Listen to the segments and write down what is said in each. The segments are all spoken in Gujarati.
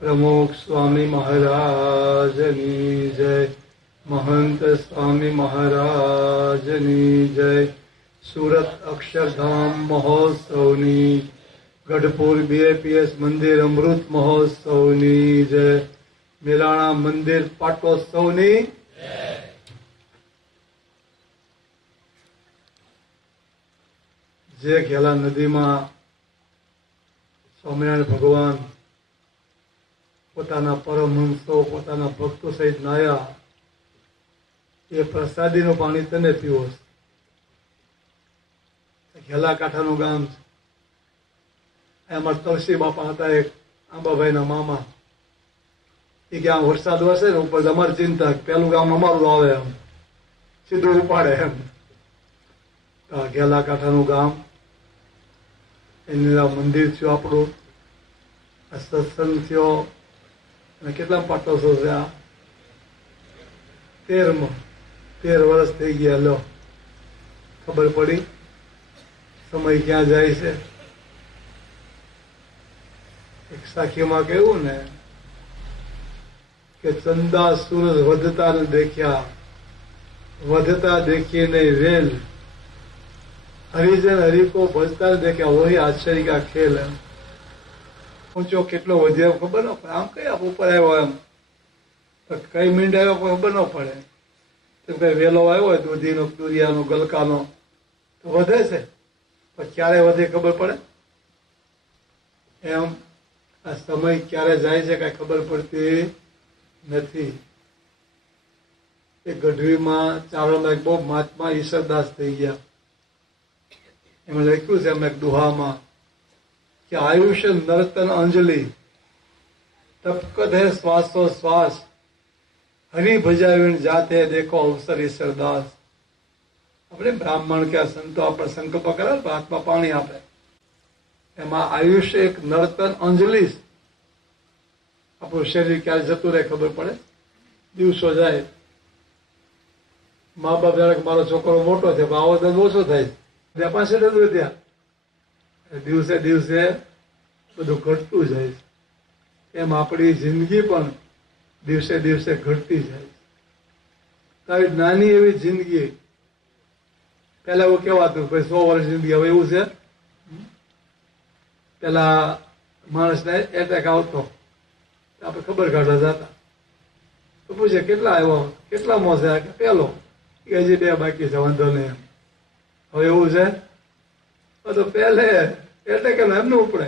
प्रमुख स्वामी महाराजनी जय। महंत स्वामी महाराजनी जय। सूरत अक्षरधाम महोत्सवनी, गढ़पुर बीएपीएस मंदिर अमृत महोत्सवनी जय। मेलाणा मंदिर पाटोत्सवनी जे घेला नदी में स्वामिनारायण भगवान પોતાના પરમહંસો પોતાના ભક્તો સહિત નાયા, એ પ્રસાદીનું પાણી તને પીવો છે। ઘેલા કાંઠાનું ગામ છે, અમારા તળસી બાપા હતા એક આંબાભાઈના મામા, એ કે આમ વરસાદ વરસે ને ઉપર અમારી ચિંતા, પેલું ગામ અમારું આવે એમ સીધું ઉપાડે એમ। ઘેલા કાંઠાનું ગામ, એનું મંદિર થયું આપણું, આ સત્સંગ થયો, અને કેટલા પાટોત્સવ છે આ 13 વર્ષ થઈ ગયા। લો ખબર પડી સમય ક્યાં જાય છે। એક સાખીમાં કેવું ને કે ચંદા સૂરજ વધતા ને દેખ્યા, વધતા દેખીએ નહીં વેલ, હરિજન હરિકો ભજતા ને દેખ્યા, વહી આશ્ચર્ય કા ખેલ। ઊંચો કેટલો વધ્યો ખબર ન પડે, આમ કઈ ઉપર આવ્યો એમ કઈ મીંડ આવ્યો ખબર ન પડે, તો કઈ વેલો આવ્યો હોય દૂધીનો દુરિયાનો ગલકાનો તો વધે છે, પણ ક્યારે વધે ખબર પડે એમ આ સમય ક્યારે જાય છે કઈ ખબર પડતી નથી। એ ગઢવીમાં ચારોમાં એક બહુ મહાત્મા ઈશ્વરદાસ થઈ ગયા, એમાં લખ્યું છે એમ એક દુહામાં कि आयुष्य नर्तन अंजलि तपकत है श्वासो श्वास, हरि भजावीण जाते देखो अवसर ईश्वरदास। अपने ब्राह्मण के संतो अपने संकल्प करे हाथમાં પાણી આપે, એમાં આયુષ્ય એક નર્તન અંજલિ, આપણું શરીર ક્યારે જતું રહે ખબર પડે, દિવસો જાય, મા બાપ જયારે મારો છોકરો મોટો થયો આવો તો ઓછો થાય, 65 ત્યાં દિવસે દિવસે બધું ઘટતું જાય છે, એમ આપણી જિંદગી પણ દિવસે દિવસે ઘટતી જાય છે। આવી નાની એવી જિંદગી, પેલા એવું કહેવાતું ભાઈ 100 વર્ષ જિંદગી, હવે એવું છે? પેલા માણસને એટેક આવતો આપણે ખબર કાઢવા જતા તો પૂછે કેટલા આવ્યો, કેટલા મોસે, પેલો કે હજી 2 બાકી છે, વાંધો નહીં એમ। હવે એવું છે તો પહેલે એટલે કે એમનું ઉપડે,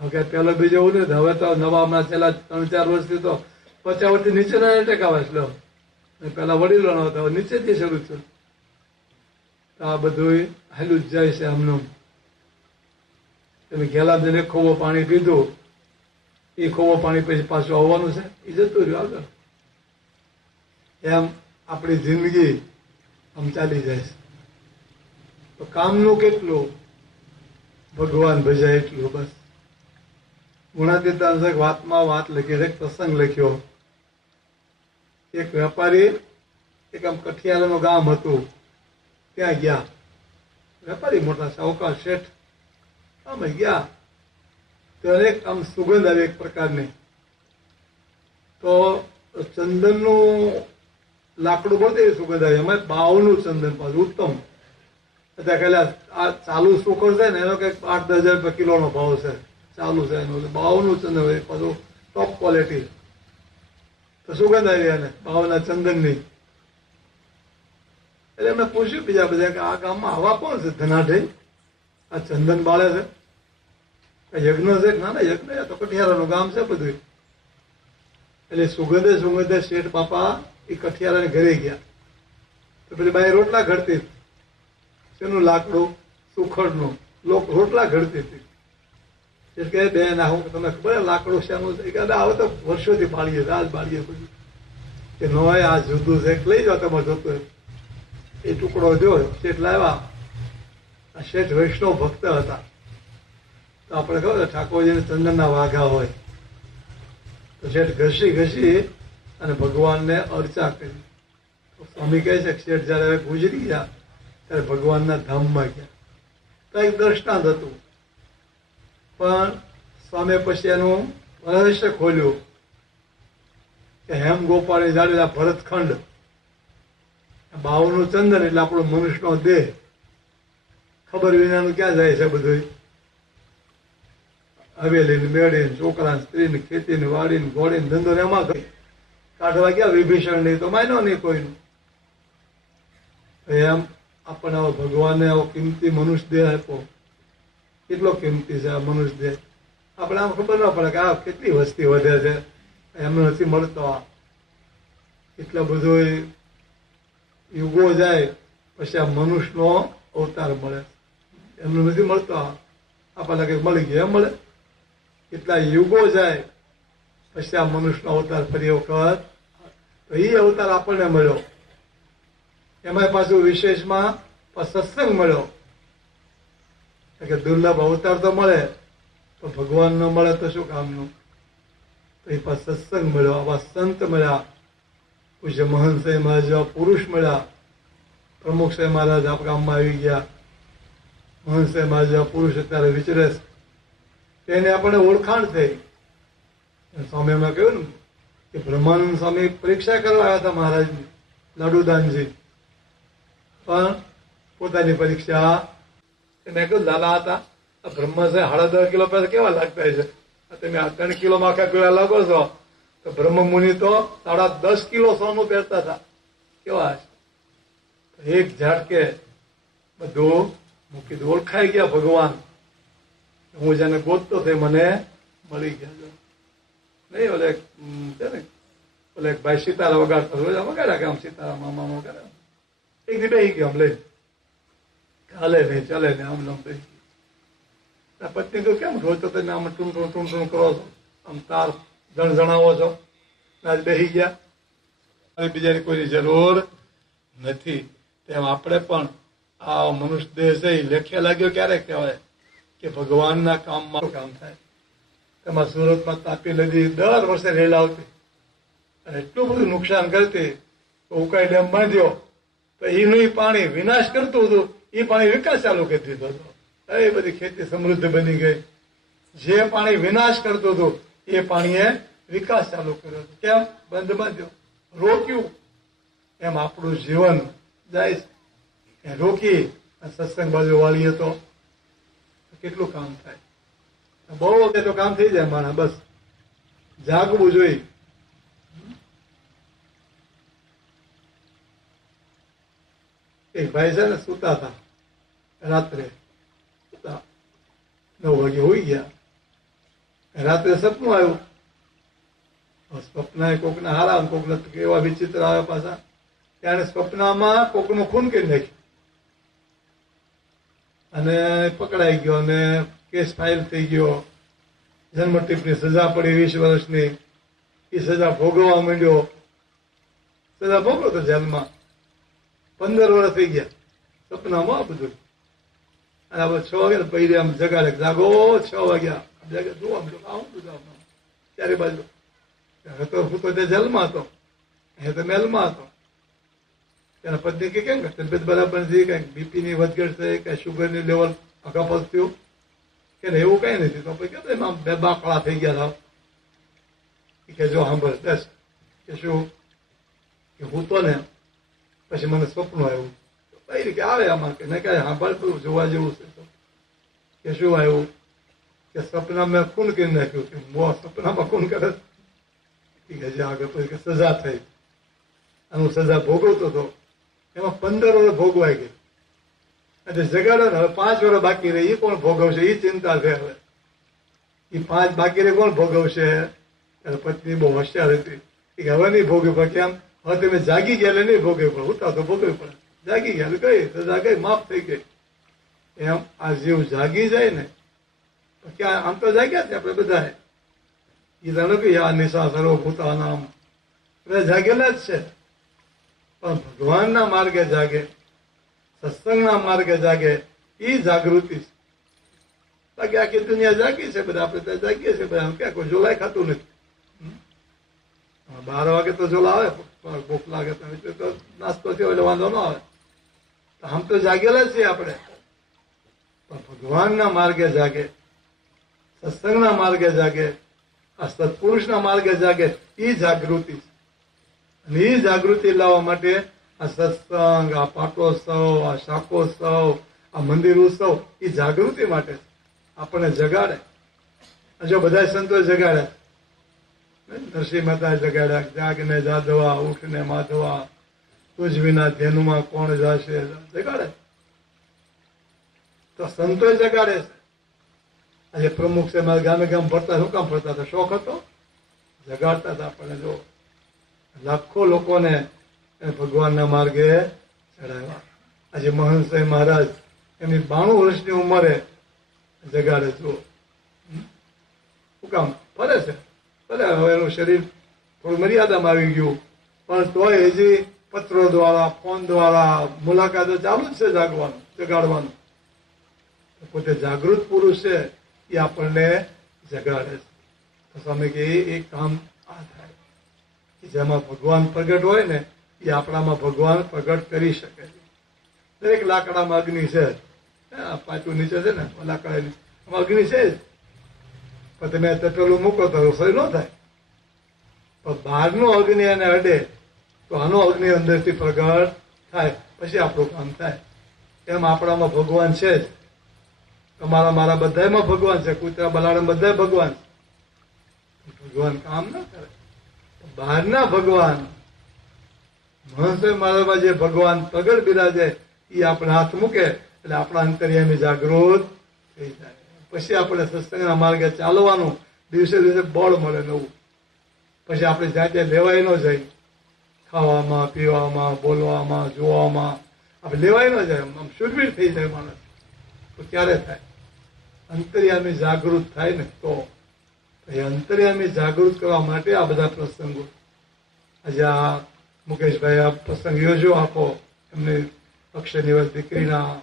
હવે પેલો બીજો એવું નહીં, હવે તો નવા હમણાં છેલ્લા 3-4 વર્ષથી તો 50 વર્ષથી નીચેના એટેક આવે છે, પેલા વડીલો ન હતા, નીચેથી શરૂ થયું, આ બધું હાલું જ જાય છે આમનું। તમે ઘેલા જઈને ખોબો પાણી પીધું, એ ખોબો પાણી પછી પાછું આવવાનું છે, એ જતું રહ્યું આગળ, એમ આપણી જિંદગી આમ ચાલી જાય છે। તો કામનું કેટલું, ભગવાન ભજાય એટલું બસ। ગુણાતીતાંશક વાતમાં વાત લખી છે, પ્રસંગ લખ્યો, એક વેપારી એક આમ કઠિયારાનું ગામ હતું, ત્યાં ગયા, વેપારી મોટા સાહુકાર શેઠ, આમ ગયા તો એક આમ સુગંધ આવી એક પ્રકારની, તો ચંદનનું લાકડું બહુ એવી સુગંધ આવી, એમાં 52નું ચંદન પાછું ઉત્તમ, આ ચાલુ સુખડ છે ને એનો કઈક 8-10 હજાર રૂપિયા કિલોનો ભાવ છે, ચાલુ છે એનું 52નું ચંદન હોય, પાછું ટોપ ક્વોલિટી, તો સુગંધ આવી એને 52ના ચંદનની। એટલે એમને પૂછ્યું બીજા બધા કે આ ગામમાં આવા કોણ છે ધનાઢય, આ ચંદન બાળે છે, યજ્ઞ છે? ના યજ્ઞ, તો કઠિયારાનું ગામ છે બધું। એટલે સુગંધે શેઠ બાપા એ કઠિયારાને ઘરે ગયા, તો પેલી બાઈ રોટલા ઘડતી, એનું લાકડું સુખડનું રોટલા ઘડતી હતી, કે બેન આવું તમને ખબર લાકડું શેનું છે, કે હવે તો વર્ષોથી બાળીએ, આજ બાળીએ બધું, કે ન હોય આ જુદું છે, લઈ જાઓ તમારે જોતું એ ટુકડો જો શેઠ લાવ્યા। આ શેઠ વૈષ્ણવ ભક્ત હતા, તો આપણે ખબર ઠાકોરજીને ચંદનના વાઘા હોય, તો શેઠ ઘસી અને ભગવાનને અર્ચા કરી। સ્વામી કહે છે કે શેઠ જયારે ગુજરી ગયા ત્યારે ભગવાનના ધામમાં ગયા, તો એક દ્રષ્ટાંત હતું, પણ સ્વામે પછી એનું રહસ્ય ખોલ્યું કે હેમ ગોપાળી જાડેજા ભરતખંડ, 52 ચંદન એટલે આપણો મનુષ્યનો દેહ. ખબર વિનાનું ક્યાં જાય છે બધું? હવેલી મેળી, છોકરા, સ્ત્રી, ખેતી, વાડી, ઘોડી, ધંધો એમાં ગઈ કાઢવા ગયા. વિભીષણ નહીં તો માન્યો નહીં કોઈનું. એમ આપણને ભગવાને આવો કિંમતી મનુષ્ય દેહ આપ્યો. કેટલો કિંમતી છે આ મનુષ્ય દેહ. આપણે આમ ખબર ન પડે કે આ કેટલી વસ્તી વધે છે, એમને નથી મળતો. આ એટલા બધો યુગો જાય પછી આ મનુષ્યનો અવતાર મળે, એમને નથી મળતો. આપણને કંઈક મળી ગયો એમ મળે. એટલા યુગો જાય પછી આ મનુષ્યનો અવતાર ફરી વખત, તો એ અવતાર આપણને મળ્યો. એમાં પાછું વિશેષમાં સત્સંગ મળ્યો કે દુર્લભ અવતાર તો મળે તો ભગવાન ન મળે તો શું કામનું? તો એ પાછો સત્સંગ મળ્યો, આવા સંત મળ્યા, પૂજ્ય મહંત સાહેબ મહારાજ જેવા પુરુષ મળ્યા. પ્રમુખ સાહેબ મહારાજ આપણા ગામમાં આવી ગયા. મહંત સાહેબ મહારાજ જેવા પુરુષ અત્યારે વિચરે છે. તેને આપણને ઓળખાણ થઈ. સ્વામી એમાં કહ્યું ને કે બ્રહ્માનંદ સ્વામી પરીક્ષા કરવા આવ્યા હતા મહારાજની, લાડુદાનજી. પણ પોતાની પરીક્ષા મેં કહ્યું લાલા હતા બ્રહ્મ છે 10.5 કિલો પહેલા કેવા લાગતા છે, તમે 3 કિલોમાં આખા પીળા લાગો છો, તો બ્રહ્મ મુનિ તો 10.5 કિલો સોનું પહેરતા હતા. કેવા છે? એક ઝાટકે બધું મૂકી ઓળખાઈ ગયા ભગવાન. હું જેને ગોતતો તે મને મળી ગયા. નહીં ઓલે છે ને ઓલે એક ભાઈ સિતારા વગાડતા વગાડ્યા કે આમ સિતારા મામા વગાડ્યા. એક દી બેસી ગયો આમ લઈ, હાલે નહીં ચાલે નહીં આમ નામ બેસી ગયો. પત્ની તો કેમ રોજ તો તમે આમ ટૂંટું કરો છો, આમ તાર જણાવો છો, આજ બેસી ગયા. બીજાની કોઈની જરૂર નથી. તેમ આપણે પણ આ મનુષ્ય દેહ છે એ લેખે લાગ્યો ક્યારે કહેવાય કે ભગવાનના કામમાં કામ થાય. તેમાં સુરતમાં તાપી નદી દર વર્ષે રેલ આવતી અને એટલું બધું નુકસાન કરતી. ઉકાઈ ડેમ બાંધ્યો તો એનું પાણી વિનાશ કરતું હતું, એ પાણી વિકાસ ચાલુ કરી દીધો હતો. એ બધી ખેતી સમૃદ્ધ બની ગઈ. જે પાણી વિનાશ કરતું હતું એ પાણીએ વિકાસ ચાલુ કર્યો હતો. કેમ? બંધ બાંધ્યો, રોક્યું. એમ આપણું જીવન જાય રોકી સત્સંગ બાજુ વાળીએ તો કેટલું કામ થાય. બહુ વખતે તો કામ થઈ જાય મારા. બસ જાગવું જોઈએ. એક ભાઈ છે ને સુતા હતા રાત્રે, 9 વાગે હોઈ ગયા. રાત્રે સપનું આવ્યું. સ્વપ્ન કોકના હારા, કોકના એવા વિચિત્ર આવ્યા પાછા. ત્યારે સ્વપ્નમાં કોકનું ખૂન કરી નાખ્યું અને પકડાઈ ગયો અને કેસ ફાઇલ થઈ ગયો. જન્મટીપની સજા પડી 20 વર્ષની. એ સજા ભોગવવા માંડ્યો. સજા ભોગવો તો જેલમાં 15 વર્ષ થઈ ગયા. સપનામાં બધું. અને આપણે 6 વાગ્યા પૈરે આમ જગાડે, જાગો 6 વાગ્યા જોવા મળ્યું. આવું બધું ત્યારે બાજુ હતો હું તો જેલમાં હતો, એ તો મહેલમાં હતો. તેના પત્ની કે કેમ તબિયત બરાબર નથી, કઈક બીપીની વધઘટ થઈ, કઈ શુગરની લેવલ અકપત થયું કે એવું કઈ નથી. તો પછી કેમ આમ બે બાકડા થઈ ગયા હતા કે જો સાંભળ દસ કે શું કે હું તો ને પછી મને સ્વપ્ન આવ્યું. ભાઈ કે આવે આમાં કે નહીં કઈ સાંભળ જોવા જેવું છે. કે શું આવ્યું કે સપના મેં ખૂન કરી નાખ્યું. કે સપનામાં ખૂન કરે કે જે આગળ પછી કે સજા થઈ અને હું સજા ભોગવતો હતો. એમાં 15 વર્ષ ભોગવાઈ ગઈ અને જગાડે ને હવે 5 વર્ષ બાકી રહે. એ કોણ ભોગવશે એ ચિંતા છે. હવે એ 5 બાકી રહે કોણ ભોગવશે? ત્યારે પત્ની બહુ હોશિયાર હતી કે હવે નહીં ભોગવી પડે. કેમ? હવે તમે જાગી ગયા એટલે નહીં ભોગવી પડે, ઉતા તો ભોગવી પડે. જાગી ગયા એટલે કઈ સજા ગઈ, માફ થઈ ગઈ. એમ આ જીવ જાગી જાય ને ક્યાં આમ તો જાગ્યા છે આપણે બધા. એ જાણો કે આ નિશા સર્વ ભૂતાના આમ બધા જાગેલા જ છે. પણ ભગવાનના માર્ગે જાગે, સત્સંગના માર્ગે જાગે, એ જાગૃતિ છે. બાકી આખી દુનિયા જાગી છે, બધા આપણે ત્યાં જાગીએ છીએ. બધા ક્યાં કોઈ જોલાય ખાતું નથી. 12 વાગે તો જોલા આવે, ભૂખ લાગે તો નાસ્તો થયો એટલે વાંધો ન આવે. તો આમ તો જાગેલા જ છીએ આપણે. પણ ભગવાનના માર્ગે જાગે, સત્સંગના માર્ગે જાગે, આ સત્પુરુષના માર્ગે જાગે, એ જાગૃતિ છે. અને એ જાગૃતિ લાવવા માટે આ સત્સંગ, આ પાટોત્સવ, આ શાકોત્સવ, આ મંદિર ઉત્સવ એ જાગૃતિ માટે છે. આપણને જગાડે. જો બધા સંતો જગાડ્યા, નરસિંહ મહેતા જગાડ્યા, જાગને જાદવા, ઉઠને માધવા, તુજ વિના ધ્યાનમાં કોણ જાશે, જગાડે. તો સંતો જગાડે છે. આજે પ્રમુખ છે, મારા ગામે ગામ ફરતા, શું કામ ફરતા હતા? શોખ હતો, જગાડતા હતા આપણને. જો લાખો લોકોને ભગવાનના માર્ગે ચડાવ્યા. આજે મહંત સાહેબ મહારાજ એમની 92 વર્ષની ઉંમરે જગાડે. જુઓ શું કામ ફરે છે. ભલે હવે એનું શરીર થોડું મર્યાદામાં આવી ગયું, પણ તોય હજી પત્રો દ્વારા, ફોન દ્વારા, મુલાકાતો ચાલુ જ છે જાગવાનું, જગાડવાનું. પોતે જાગૃત પુરુષ છે, એ આપણને જગાડે છે. તો સ્વામી કે એ કામ આ થાય કે જેમાં ભગવાન પ્રગટ હોય ને, એ આપણામાં ભગવાન પ્રગટ કરી શકે છે. દરેક લાકડામાં અગ્નિ છે, પાછું નીચે છે ને લાકડાની, આમાં અગ્નિ છે જ. પણ તમે તપેલું મૂકો તો રસોઈ ન થાય. પણ બહારનો અગ્નિ એને અડે તો આનો અગ્નિ અંદરથી પ્રગટ થાય, પછી આપણું કામ થાય. એમ આપણામાં ભગવાન છે જ. તમારા મારા બધામાં ભગવાન છે. કૂતરા બલાડા બધા ભગવાન છે. ભગવાન કામ ના કરે. બહારના ભગવાન, મહંસય મારામાં જે ભગવાન પ્રગટ બિરાજે, એ આપણે હાથ મૂકે એટલે આપણા અંતર્યામી જાગૃત થઈ જાય. પછી આપણે સત્સંગના માર્ગે ચાલવાનું, દિવસે દિવસે બળ મળે નવું. પછી આપણે જાતે લેવાય ન જાય. ખાવામાં, પીવામાં, બોલવામાં, જોવામાં આપણે લેવાય ન જાય. આમ શુરવીર થઈ જાય માણસ. તો ક્યારે થાય? અંતર્યામી જાગૃત થાય ને તો. એ અંતર્યામી જાગૃત કરવા માટે આ બધા પ્રસંગો. આજે આ મુકેશભાઈ આ પ્રસંગ યોજ્યો આખો એમને અક્ષય દિવસ દીકરીના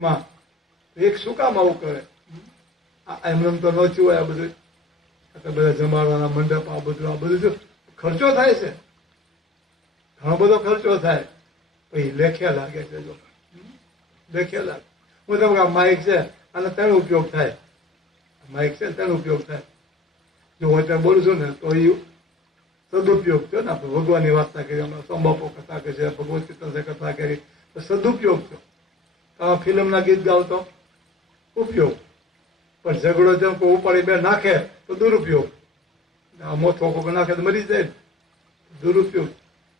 માં, એક શું કામ આવું કરે? એમને તો ન થયું હોય. આ બધું બધા જમાડવાના મંડપ, આ બધું ખર્ચો થાય છે, ઘણો બધો ખર્ચો થાય. પછી લેખે લાગે છે. જો લેખે લાગે. હું તમને આ માઇક છે, આનો 3 ઉપયોગ થાય. માઇક છે 3 ઉપયોગ થાય. જો હું અત્યારે બોલું છું ને તો એ સદુપયોગ થયો ને. આપણે ભગવાનની વાર્તા કરી, હમણાં સોમબાપો કથા કરી છે, ભગવત કીર્તન કથા કરી, તો સદુપયોગ થયો. ફિલ્મના ગીત ગાવતો ઉપયોગ. પણ ઝઘડો જેમ કોઈ ઉપાડી બે નાખે તો દુરુપયોગ. મોથો કોઈ નાખે તો મરી જાય, દુરુપયોગ.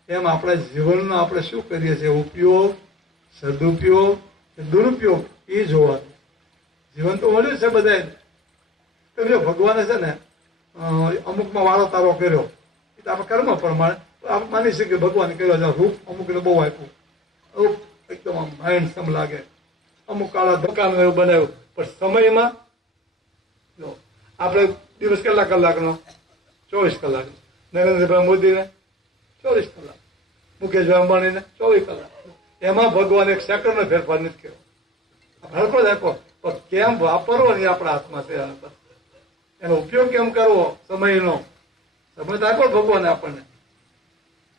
એમ આપણા જીવનનો આપણે શું કરીએ છીએ? ઉપયોગ, સદુપયોગ, દુરુપયોગ, એ જોવાનું. જીવન તો મળ્યું છે બધાને. તો ભગવાને છે ને અમુકમાં વારો તારો કર્યો, એ તો આપણે કર્મ પ્રમાણે આપણે માની શકીએ ભગવાને કર્યો. રૂપ અમુકને બહુ આપ્યું, રૂપ એકદમ માઇન્ડ સમ લાગે. અમુક કાળા દુકાન એવું બનાવ્યું. પણ સમયમાં આપણે દિવસ કલાકનો 24 કલાક. નરેન્દ્રભાઈ મોદીને 24 કલાક, મુકેશભાઈ અંબાણીને 24 કલાક. એમાં ભગવાન એક સેકન્ડનો ફેરફાર નથી કર્યો. હરકો દેખો, પણ કેમ વાપરવો એ આપણા હાથમાં છે. એનો ઉપયોગ કેમ કરવો સમયનો? સમય તો આપ્યો ભગવાને આપણને.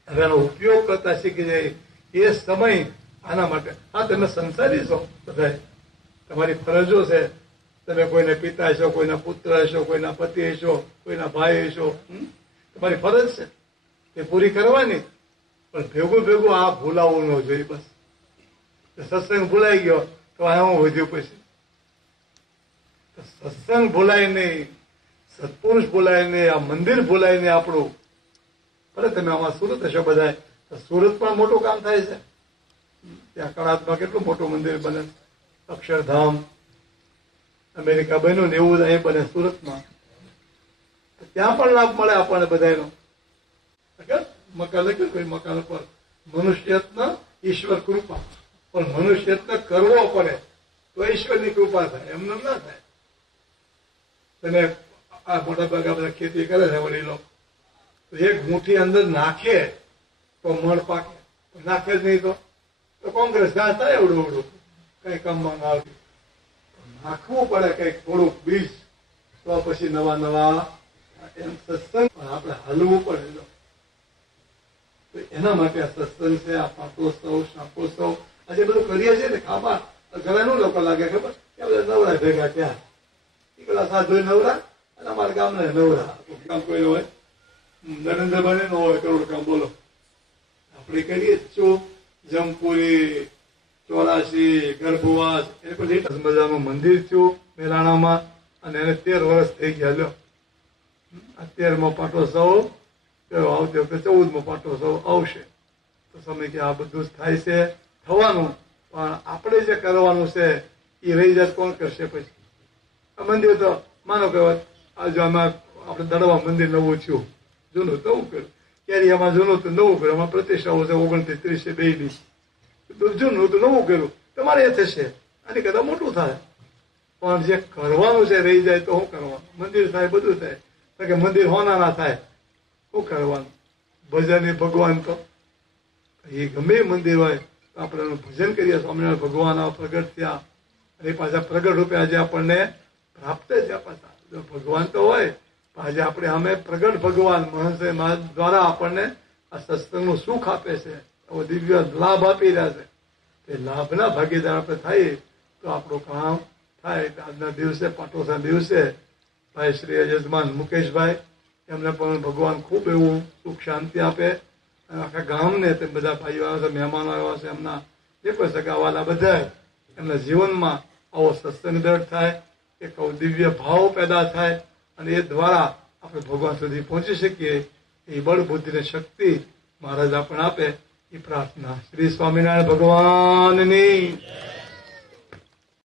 હવે એનો ઉપયોગ કરતા શીખી જાય. એ સમય આના માટે. હા, તમે સંસારી છો બધા, તમારી ફરજો છે. તમે કોઈને પિતા છો, કોઈના પુત્ર હશો, કોઈના પતિ હશો, કોઈના ભાઈ હશો. તમારી ફરજ છે એ પૂરી કરવાની. પણ ભેગું ભેગું આ ભૂલાવવું ન જોઈએ. બસ સત્સંગ ભૂલાઈ ગયો તો આ હું વધ્યું. પછી સત્સંગ ભૂલાય નહીં, સત્પુરુષ ભૂલાય નહીં, આ મંદિર ભૂલાય નહીં આપણું. ભલે તમે આમાં સુરત હશો બધા, તો સુરત પણ મોટું કામ થાય છે. ત્યાં કળાત્મા કેટલું મોટું મંદિર બને, અક્ષરધામ. અમેરિકા બન્યું ને એવું અહીં બને સુરતમાં. ત્યાં પણ લાભ મળે આપણને બધાનો. મકાન લખ્યું કોઈ મકાન ઉપર મનુષ્યત્ન ઈશ્વર કૃપા. પણ મનુષ્યત્ન કરવો પડે તો ઈશ્વરની કૃપા થાય, એમને ના થાય. તમે આ મોટા ભાગે બધા ખેતી કરે છે વડીલો, એક મુઠ્ઠી અંદર નાખે તો મણ પાકે, નાખે જ નહીં તો કોંગ્રેસ ઘાસ થાય એવડું કઈ કામમાં ના આવતી. નાખવું પડે કઈક થોડુંક બીજ, તો પછી નવા એમ સત્સંગ આપણે હલવું પડે. તો એના માટે આ સત્સંગ છે, આ પાટોત્સવ, શાકોત્સવ આજે બધું કરીએ છીએ ને. ખાવા ઘરે નું લોકો લાગે ખબર કે બધા નવરા ભેગા ત્યાં, પેલા સાધુ નવરા અને અમારા ગામના નવરા. કામ કોઈ હોય, નરેન્દ્રભાઈ નો હોય કરોડ કામ, બોલો આપણે કરીએ છું. જમપુરી, 84, ગર્ભવાસ, એને પછી મજાનું મંદિર થયું મેલાણામાં, અને એને 13 વર્ષ થઈ ગયા. લ્યો, આ 13મો પાટોત્સવ આવતી વખતે 14મો પાટોત્સવ આવશે. તો સમય કે આ બધું જ થાય છે, થવાનું, પણ આપણે જે કરવાનું છે એ રહી જાય કોણ કરશે પછી? આ મંદિર તો માનો કે આજે આમાં આપણે દડવા મંદિર નવું થયું, જૂનું નવું કર્યું, કેરિયામાં જૂનું તો નવું કર્યું, આમાં પ્રતિષ્ઠાઓ છે 29, 30, 2ની જૂનું તો નવું કર્યું, તમારે એ થશે, આની કરતા મોટું થાય. પણ જે કરવાનું છે રહી જાય તો શું કરવાનું? મંદિર થાય, બધું થાય, કે મંદિર હોના ના થાય, શું કરવાનું? ભજન ભગવાન તો એ ગમે મંદિર હોય તો આપણે એનું ભજન કરીએ. સ્વામિનારાયણ ભગવાન પ્રગટ થયા, અને પાછા પ્રગટ રૂપે આજે આપણને પ્રાપ્ત થયા. પાછા જો ભગવાન તો હોય, આજે આપણે અમે પ્રગટ ભગવાન મહંત દ્વારા આપણને આ સત્સંગનું સુખ આપે છે, દિવ્ય લાભ આપી રહ્યા છે. તે લાભના ભાગીદાર આપણે થઈએ તો આપણું કામ થાય. આજના દિવસે, પાટોત્સવના દિવસે ભાઈ શ્રી યજમાન મુકેશભાઈ, એમને પણ ભગવાન ખૂબ એવું સુખ શાંતિ આપે. આખા ગામને તે બધા ભાઈઓ આવ્યા છે, મહેમાનો આવ્યા છે, એમના જે કોઈ સગાવાલા બધા એમના જીવનમાં આવો સત્સંગ દળ થાય, એક દિવ્ય ભાવ પેદા થાય, અને એ દ્વારા આપણે ભગવાન સુધી પહોંચી શકીએ. એ બળ બુદ્ધિ ને શક્તિ મહારાજ આપણને આપે એ પ્રાર્થના. શ્રી સ્વામિનારાયણ ભગવાનની